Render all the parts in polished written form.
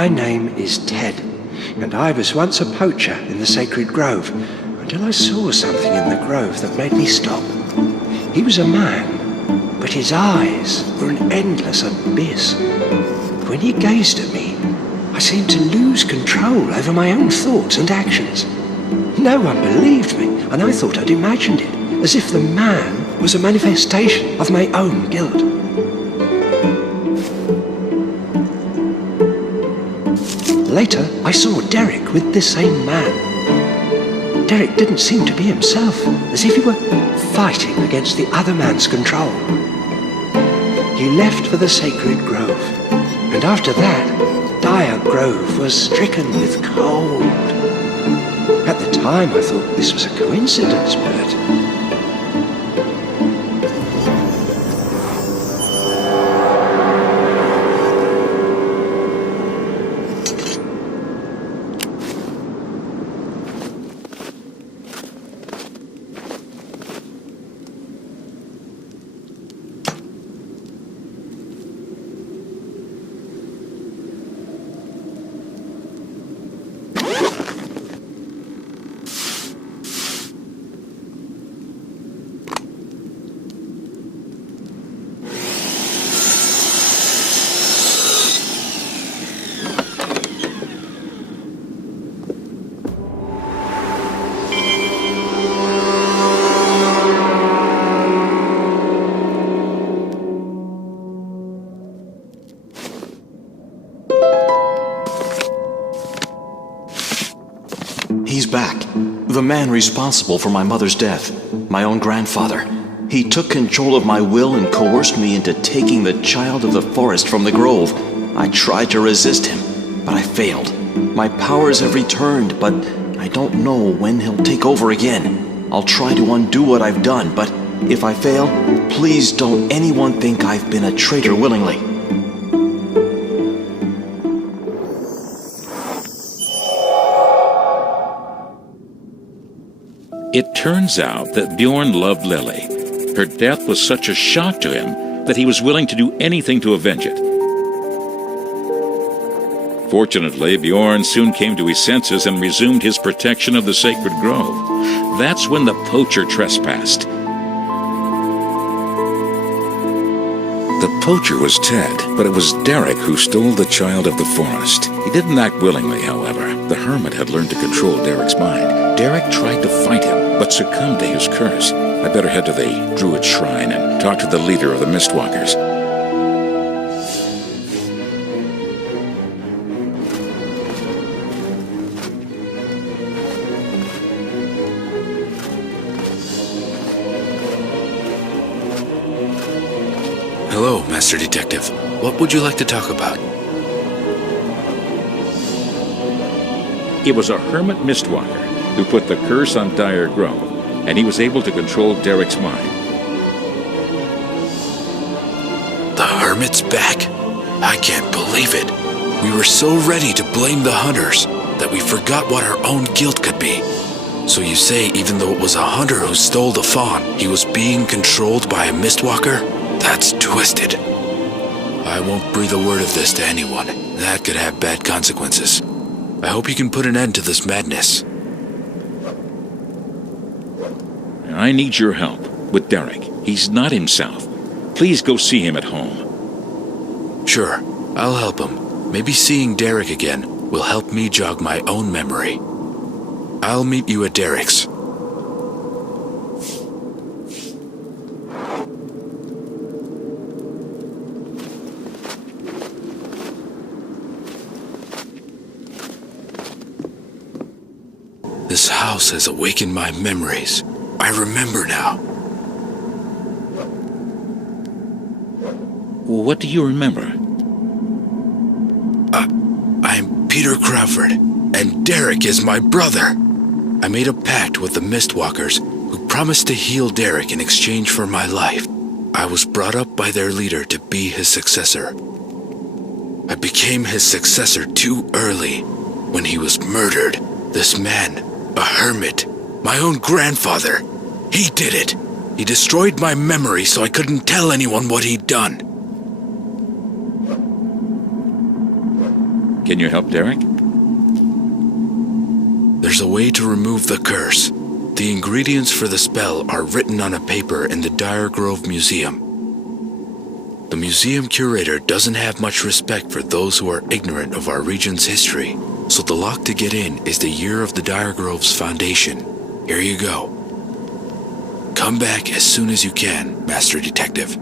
My name is Ted, and I was once a poacher in the sacred grove, until I saw something in the grove that made me stop. He was a man, but his eyes were an endless abyss. When he gazed at me, I seemed to lose control over my own thoughts and actions. No one believed me, and I thought I'd imagined it, as if the man was a manifestation of my own guilt. Later, I saw Derek with this same man. Derek didn't seem to be himself, as if he were fighting against the other man's control. He left for the sacred grove, and after that, Dire Grove was stricken with cold. At the time, I thought this was a coincidence, but... He's back. The man responsible for my mother's death. My own grandfather. He took control of my will and coerced me into taking the child of the forest from the grove. I tried to resist him, but I failed. My powers have returned, but I don't know when he'll take over again. I'll try to undo what I've done, but if I fail, please don't anyone think I've been a traitor willingly. It turns out that Bjorn loved Lily. Her death was such a shock to him that he was willing to do anything to avenge it. Fortunately, Bjorn soon came to his senses and resumed his protection of the sacred grove. That's when the poacher trespassed. The poacher was Ted, but it was Derek who stole the child of the forest. He didn't act willingly, however. The hermit had learned to control Derek's mind. Derek tried to fight him, but succumbed to his curse. I better head to the Druid Shrine and talk to the leader of the Mistwalkers. Hello, Master Detective. What would you like to talk about? It was a hermit Mistwalker who put the curse on Dire Grove, and he was able to control Derek's mind. The hermit's back? I can't believe it. We were so ready to blame the hunters that we forgot what our own guilt could be. So you say even though it was a hunter who stole the fawn, he was being controlled by a Mistwalker? That's twisted. I won't breathe a word of this to anyone. That could have bad consequences. I hope you can put an end to this madness. I need your help with Derek. He's not himself. Please go see him at home. Sure, I'll help him. Maybe seeing Derek again will help me jog my own memory. I'll meet you at Derek's. This house has awakened my memories. I remember now. What do you remember? I'm Peter Crawford, and Derek is my brother. I made a pact with the Mistwalkers, who promised to heal Derek in exchange for my life. I was brought up by their leader to be his successor. I became his successor too early, when he was murdered. This man, a hermit, my own grandfather, he did it. He destroyed my memory so I couldn't tell anyone what he'd done. Can you help Derek? There's a way to remove the curse. The ingredients for the spell are written on a paper in the Dire Grove Museum. The museum curator doesn't have much respect for those who are ignorant of our region's history, so the lock to get in is the year of the Dire Grove's foundation. Here you go. Come back as soon as you can, Master Detective.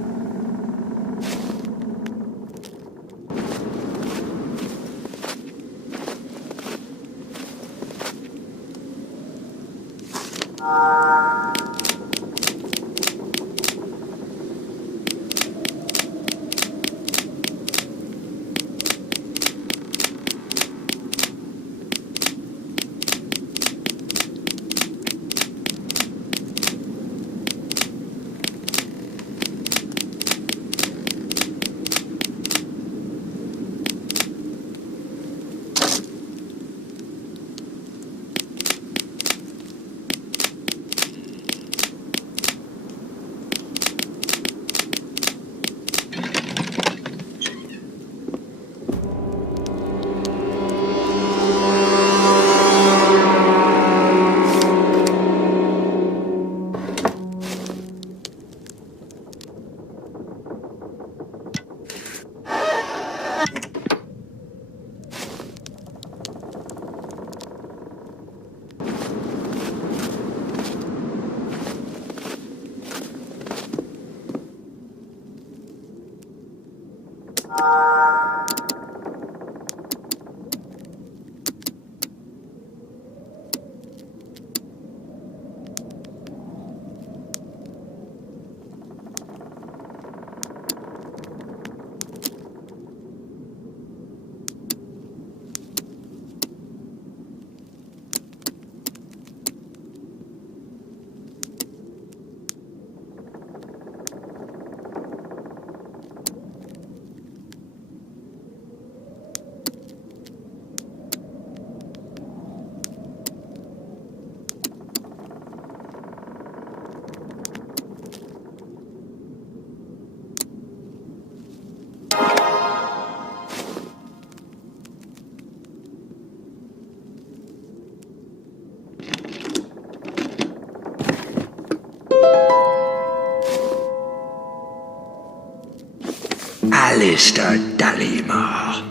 Alistair Dallimar.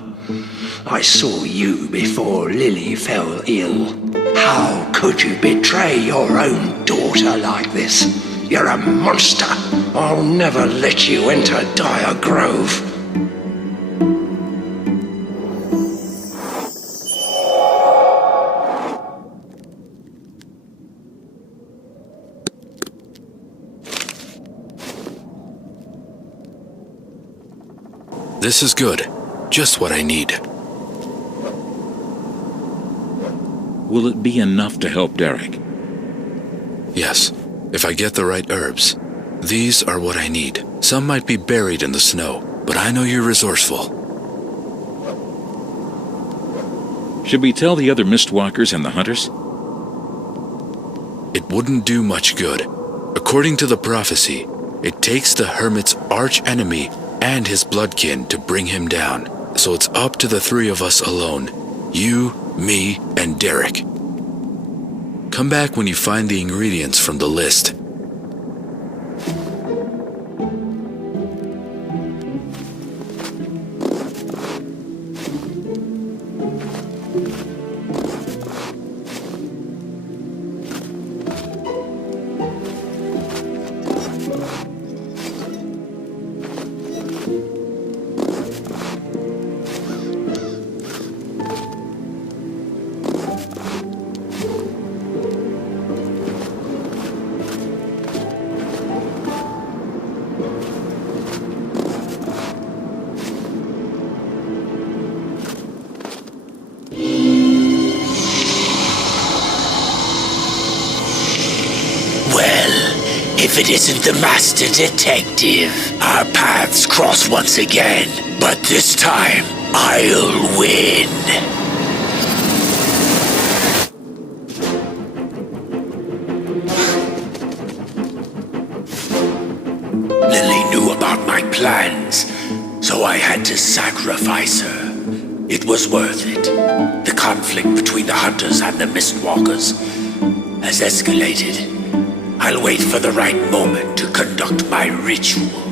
I saw you before Lily fell ill. How could you betray your own daughter like this? You're a monster. I'll never let you enter Dire Grove. This is good. Just what I need. Will it be enough to help Derek? Yes, if I get the right herbs. These are what I need. Some might be buried in the snow, but I know you're resourceful. Should we tell the other Mistwalkers and the Hunters? It wouldn't do much good. According to the prophecy, it takes the Hermit's arch-enemy and his bloodkin to bring him down. So it's up to the three of us alone. You, me, and Derek. Come back when you find the ingredients from the list. If it isn't the Master Detective, our paths cross once again. But this time, I'll win. Lily knew about my plans, so I had to sacrifice her. It was worth it. The conflict between the Hunters and the Mistwalkers has escalated. I'll wait for the right moment to conduct my ritual.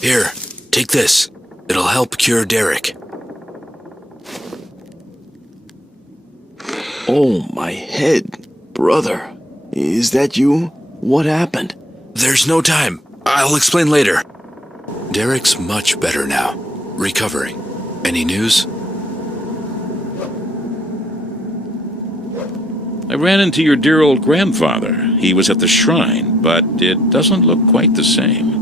Here, take this. It'll help cure Derek. Oh, my head. Brother, is that you? What happened? There's no time. I'll explain later. Derek's much better now. Recovering. Any news? I ran into your dear old grandfather. He was at the shrine, but it doesn't look quite the same.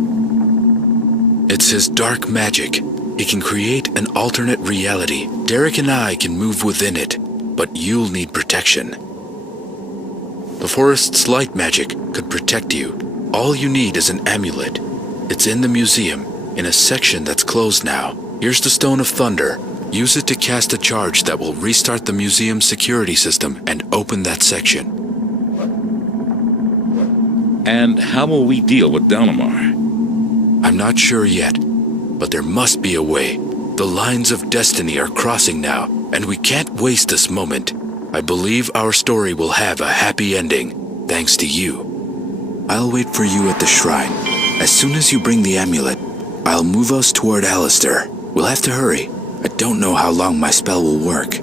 It's his dark magic. He can create an alternate reality. Derek and I can move within it, but you'll need protection. The forest's light magic could protect you. All you need is an amulet. It's in the museum, in a section that's closed now. Here's the Stone of Thunder. Use it to cast a charge that will restart the museum's security system and open that section. And how will we deal with Dalamar? I'm not sure yet, but there must be a way. The lines of destiny are crossing now, and we can't waste this moment. I believe our story will have a happy ending, thanks to you. I'll wait for you at the shrine. As soon as you bring the amulet, I'll move us toward Alistair. We'll have to hurry. I don't know how long my spell will work.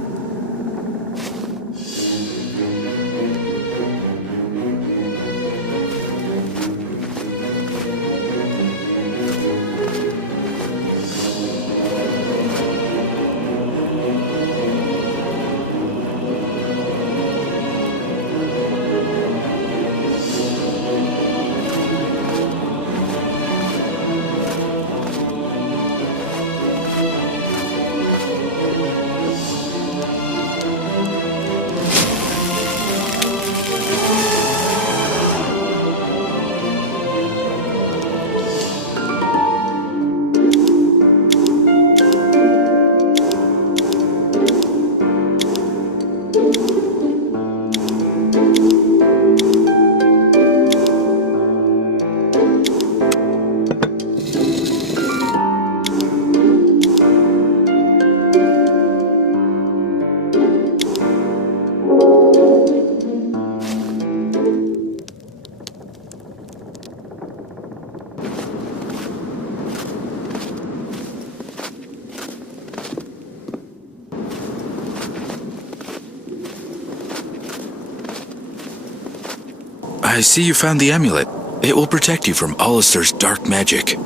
I see you found the amulet. It will protect you from Alistair's dark magic.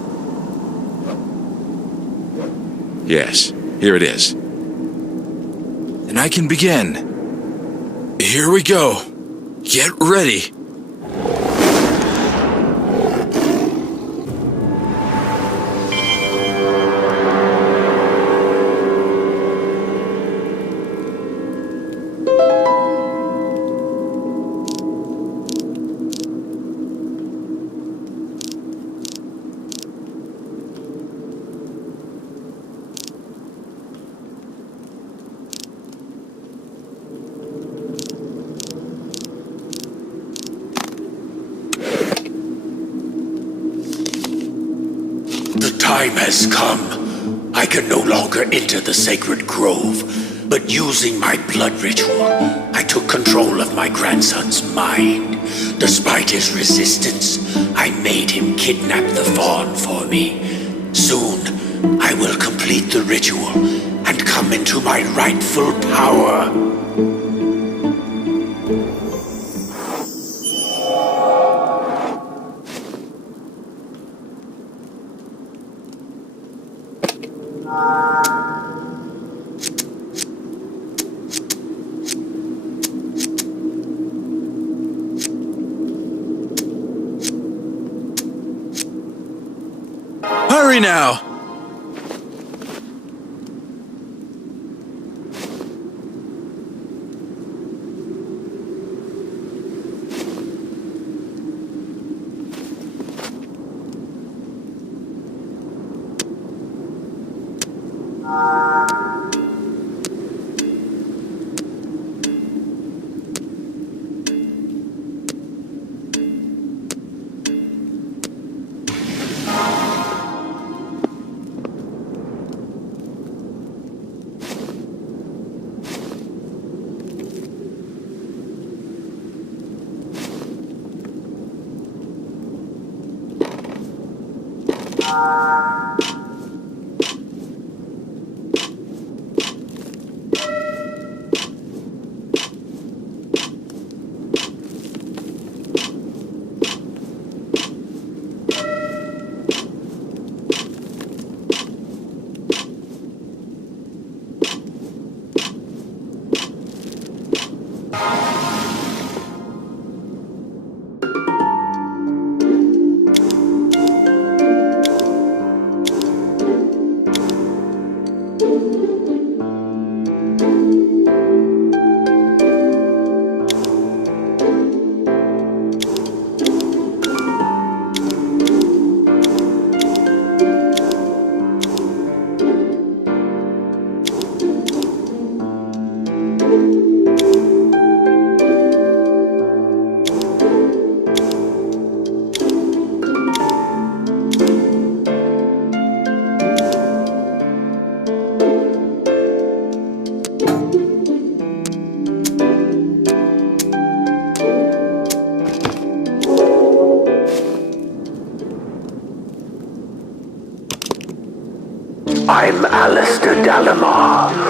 Yes, here it is. And I can begin. Here we go. Get ready. Time has come. I can no longer enter the sacred grove, but using my blood ritual, I took control of my grandson's mind. Despite his resistance, I made him kidnap the fawn for me. Soon, I will complete the ritual and come into my rightful power. Hurry now! I'm Alistair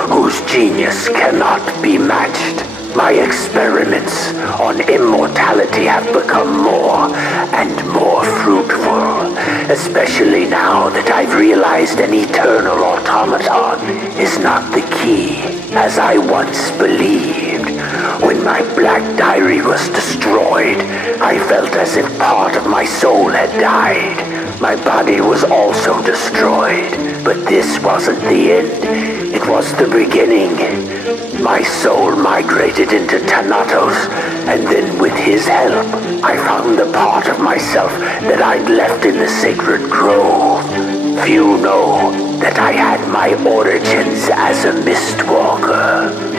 whose genius cannot be matched. My experiments on immortality have become more and more fruitful, especially now that I've realized an eternal automaton is not the key, as I once believed. When my black diary was destroyed, I felt as if part of my soul had died. My body was also destroyed, but this wasn't the end. It was the beginning. My soul migrated into Thanatos, and then with his help, I found the part of myself that I'd left in the sacred grove. Few know that I had my origins as a mistwalker.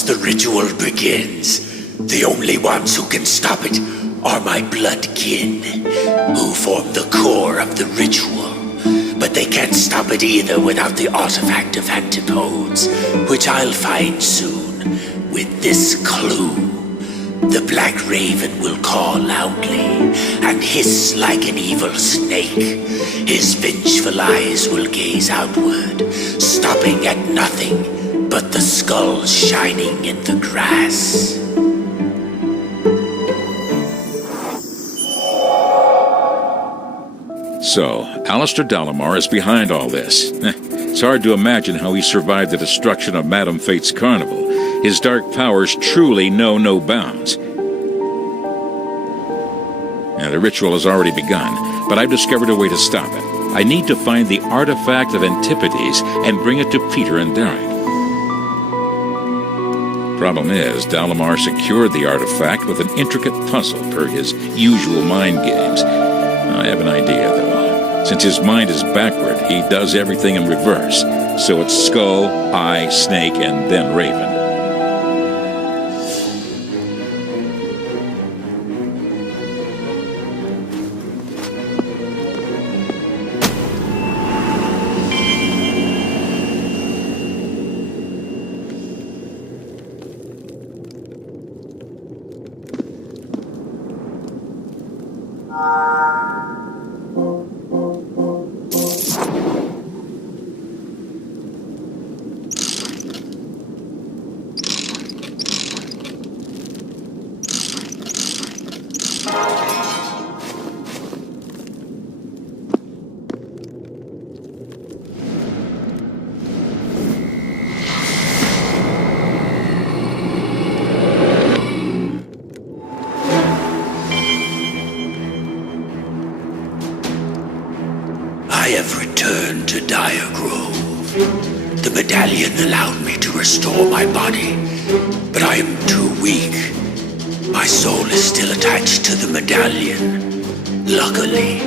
Once the ritual begins, the only ones who can stop it are my blood kin, who form the core of the ritual. But they can't stop it either without the artifact of antipodes, which I'll find soon with this clue. The black raven will call loudly and hiss like an evil snake. His vengeful eyes will gaze outward, stopping at nothing but the skull shining in the grass. So, Alistair Dalamar is behind all this. It's hard to imagine how he survived the destruction of Madame Fate's carnival. His dark powers truly know no bounds. Now, the ritual has already begun, but I've discovered a way to stop it. I need to find the artifact of Antipodes and bring it to Peter and Derek. Problem is, Dalamar secured the artifact with an intricate puzzle per his usual mind games. I have an idea, though. Since his mind is backward, he does everything in reverse. So it's skull, eye, snake, and then raven. I have returned to Dire Grove. The medallion allowed me to restore my body, but I am too weak. My soul is still attached to the medallion. Luckily,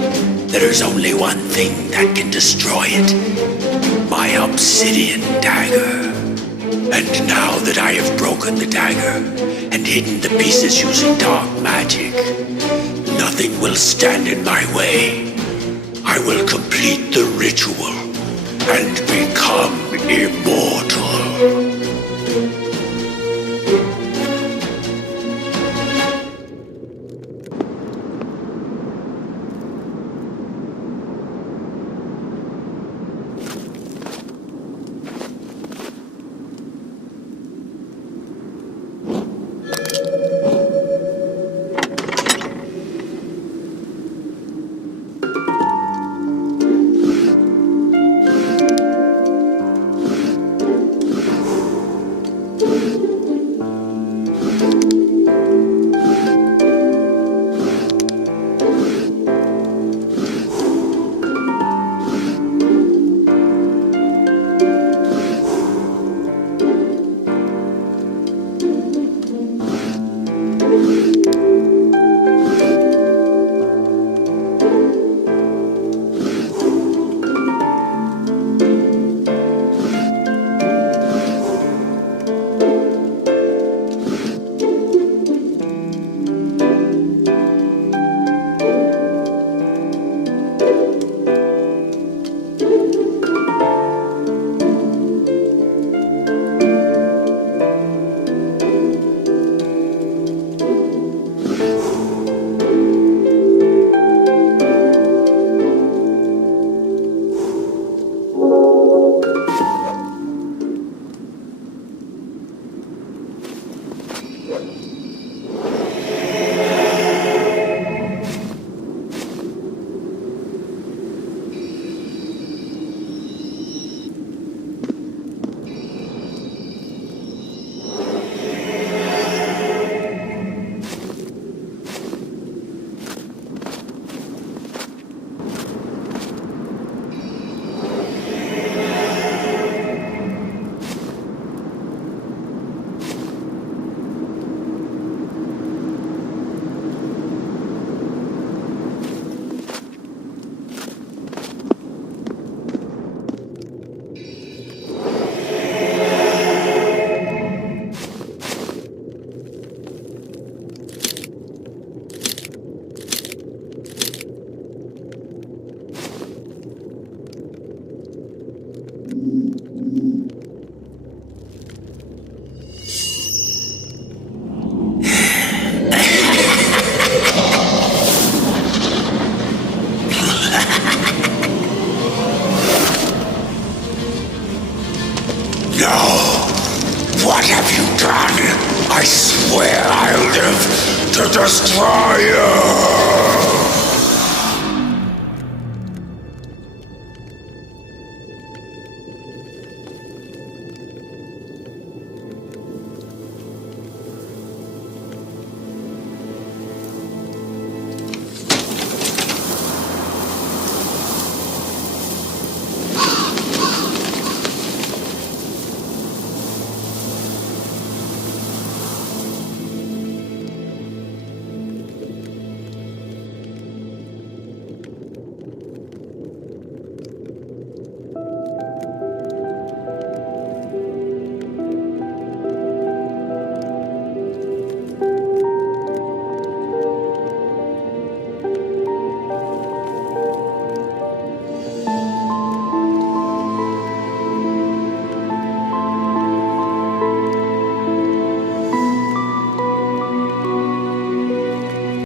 there is only one thing that can destroy it. My obsidian dagger. And now that I have broken the dagger and hidden the pieces using dark magic, nothing will stand in my way. I will complete the ritual and become immortal. fire!